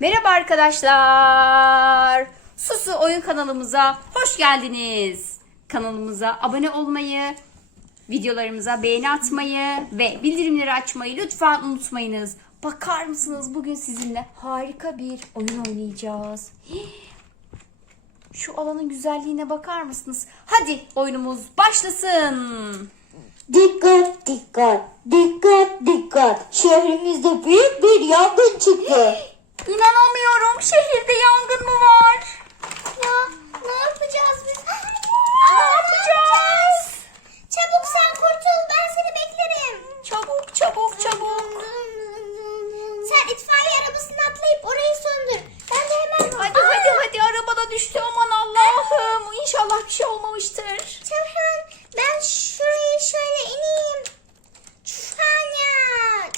Merhaba arkadaşlar. Susu Oyun kanalımıza hoş geldiniz. Kanalımıza abone olmayı, videolarımıza beğeni atmayı ve bildirimleri açmayı lütfen unutmayınız. Bakar mısınız bugün sizinle harika bir oyun oynayacağız. Şu alanın güzelliğine bakar mısınız? Hadi oyunumuz başlasın. Dikkat dikkat dikkat dikkat şehrimizde büyük bir yangın çıktı. İnanamıyorum. Şehirde yangın mı var? Ya ne yapacağız biz? Ne yapacağız? Çabuk sen kurtul ben seni beklerim. Çabuk çabuk çabuk. Sen itfaiye arabasına atlayıp orayı söndür. Ben de hemen Hadi hadi hadi arabada düştü aman Allah'ım. İnşallah bir şey olmamıştır. Çabuk hemen ben şurayı şöyle ineyim. Fanya.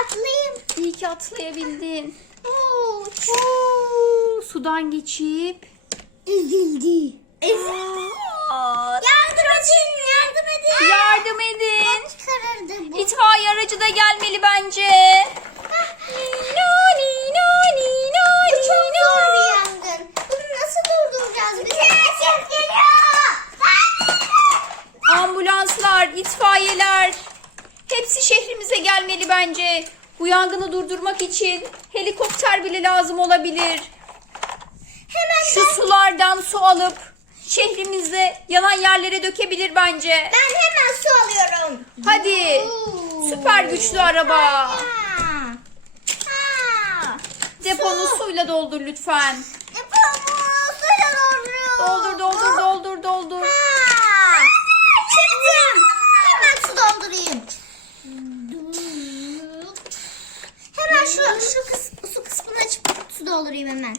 Atlayayım. İyi atlayabildin. Oo, sudan geçip. Ezildi. Ezildi. Aa, Yardım edin, yardım edin. yardım edin. İtfaiye aracı da gelmeli bence. Nani nani Bu nani çok zor nani. bir yangın. Bunu nasıl durduracağız biz? Ses geliyor. Ambulanslar, itfaiyeler hepsi şehrimize gelmeli bence. Bu yangını durdurmak için helikopter bile lazım olabilir. Hemen Şu sulardan su alıp şehrimizde yanan yerlere dökebilir bence. ben hemen su alıyorum. Hadi. Oo. Süper güçlü araba. Ha. Ha. Deponu Su. suyla doldur lütfen. Depomu suyla dolduruyorum. Doldur doldur doldur doldur. Ha. Çıktım. Hemen su doldurayım. Hemen şu şu kıs, su kısmını açıp su doldurayım hemen.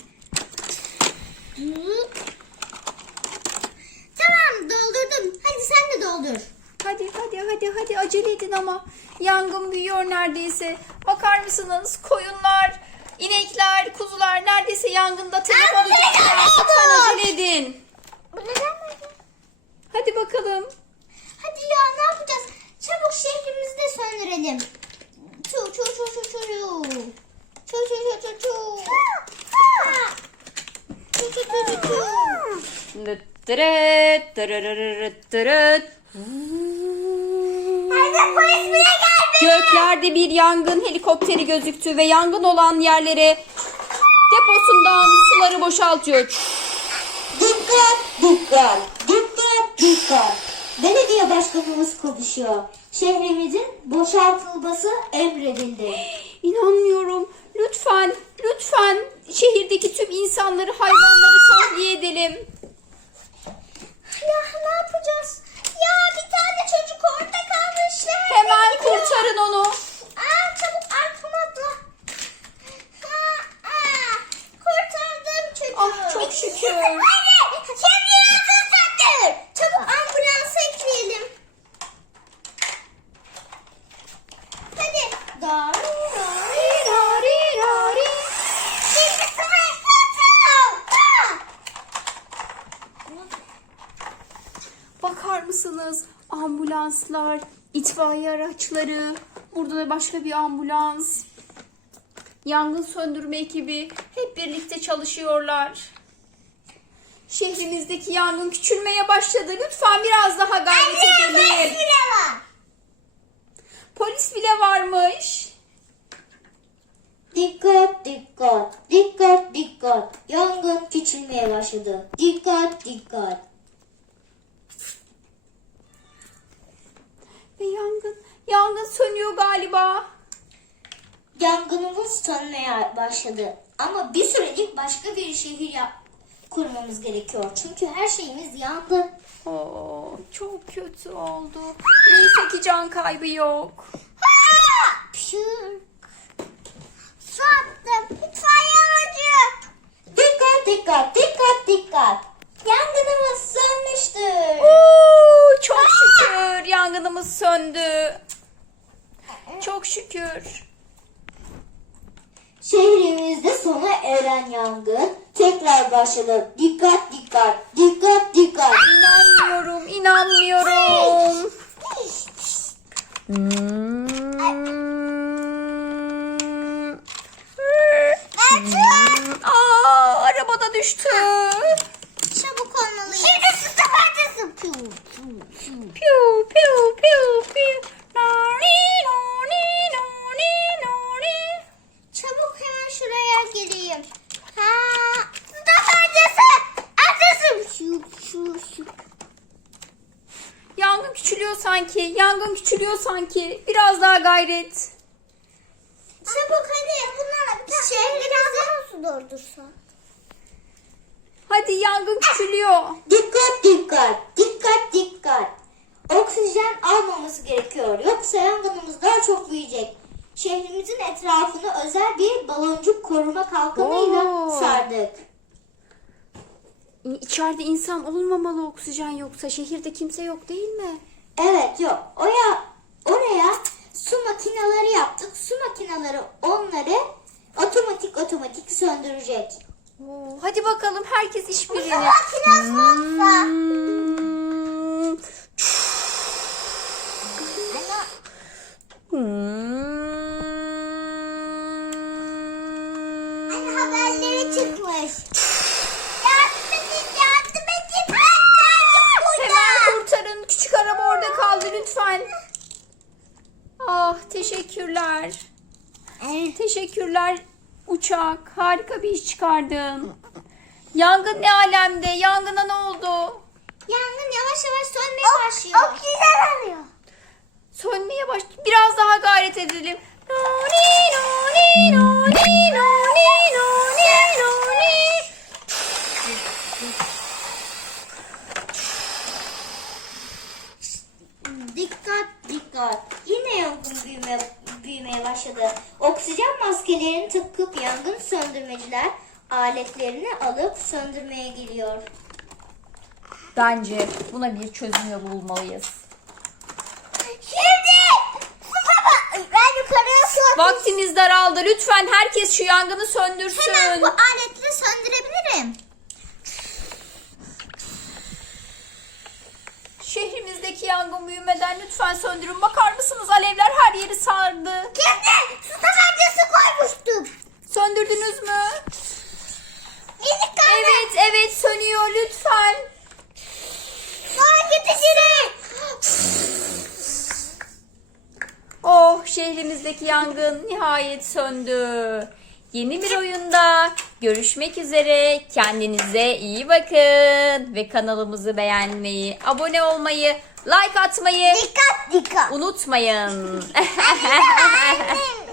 Tamam doldurdum. Hadi sen de doldur. Hadi hadi hadi hadi acele edin ama yangın büyüyor neredeyse. Bakar mısınız koyunlar, inekler, kuzular neredeyse yangında telef Anne, olacaklar. Lütfen acele edin. Bu neden böyle? Hadi bakalım. Hadi ya ne yapacağız? Çabuk şehrimizi de söndürelim. Çu çu çu çu. Çu çu çu çu çu. Ha. Çu çu çu çu çu. Dıttırıt, dırırırırıt, dırıt. Nerede polis bile geldi? Göklerde bir yangın helikopteri gözüktü ve yangın olan yerlere deposundan suları boşaltıyor. Dikkat dikkat dikkat dikkat. Belediye başkanımız konuşuyor. Şehrimizin boşaltılması emredildi. İnanmıyorum. Lütfen, lütfen şehirdeki tüm insanları, hayvanları tahliye edelim. Ya ne yapacağız? Ya bir tane çocuk orada kalmış. Nerede Hemen gidiyor? kurtarın onu. Aa, çabuk arkama atla. Ha, aa, kurtardım çocuğu. Şükür. Hadi şimdi nasıl söndür? Çabuk ambulansa ekleyelim. Hadi. Dari dari dari dari. Şimdi. Ha. Bakar mısınız? Ambulanslar, itfaiye araçları, burada da başka bir ambulans. Yangın söndürme ekibi hep birlikte çalışıyorlar. Şehrimizdeki yangın küçülmeye başladı. Lütfen biraz daha gayret Polis edelim. bile var. Polis bile varmış. Dikkat dikkat dikkat dikkat yangın küçülmeye başladı. Dikkat dikkat. Ve yangın, yangın sönüyor galiba. Yangınımız sönmeye başladı. Ama bir sürelik başka bir şehir yap kurmamız gerekiyor. Çünkü her şeyimiz yandı. Oo, çok kötü oldu. Neyse ki can kaybı yok. Pşır. Su attım. İtfaiye aracı. Dikkat dikkat dikkat dikkat. Yangınımız sönmüştür. Oo, çok şükür yangınımız söndü. Çok şükür. Şehrimizde sona eren yangın tekrar başladı. Dikkat dikkat. Dikkat dikkat. İnanmıyorum, inanmıyorum. Hmm. Aa, arabada düştü. Çabuk olmalıyım. Şimdi sıfırda sıfır. Piu. Sanki. Yangın küçülüyor sanki. Biraz daha gayret. Çabuk hadi. Bunlarla bir tane şehrimizi su doldursa. Hadi yangın küçülüyor. Dikkat dikkat, dikkat dikkat. Oksijen almaması gerekiyor. Yoksa yangınımız daha çok büyüyecek. Şehrimizin etrafını özel bir baloncuk koruma kalkanıyla Oo. sardık. İçeride insan olmamalı oksijen yoksa. Şehirde kimse yok değil mi? Evet yok. Oya, oraya su makineleri yaptık. Su makineleri onları otomatik otomatik söndürecek. Oo, hadi bakalım herkes işbirliğini. Makinesi olsa. Hmm. Anne haberlere çıkmış. Lütfen. Ah teşekkürler. Teşekkürler uçak. Harika bir iş çıkardın. Yangın ne alemde? Yangına ne oldu? Yangın yavaş yavaş sönmeye başlıyor. Oksijen alıyor. Sönmeye baş. Biraz daha gayret edelim. Noni, noni, noni, noni, noni, noni. Dikkat dikkat. Yine yangın büyüme, büyümeye başladı. Oksijen maskelerini takıp yangın söndürmeciler aletlerini alıp söndürmeye geliyor. Bence buna bir çözüm yolu bulmalıyız. Şimdi baba. Ben yukarıya su Vaktimiz daraldı. Lütfen herkes şu yangını söndürsün. Hemen bu aletle söndürebilirim. Şehrimizdeki yangın büyümeden lütfen söndürün. Bakar mısınız alevler her yeri sardı. Şimdi su tabancası koymuştum. Söndürdünüz mü? Minik kaldı. Evet evet sönüyor lütfen. Sonra gideceğim. Oh şehrimizdeki yangın nihayet söndü. Yeni bir oyunda görüşmek üzere. Kendinize iyi bakın. Ve kanalımızı beğenmeyi, abone olmayı, like atmayı Dikkat dikkat. unutmayın. Annem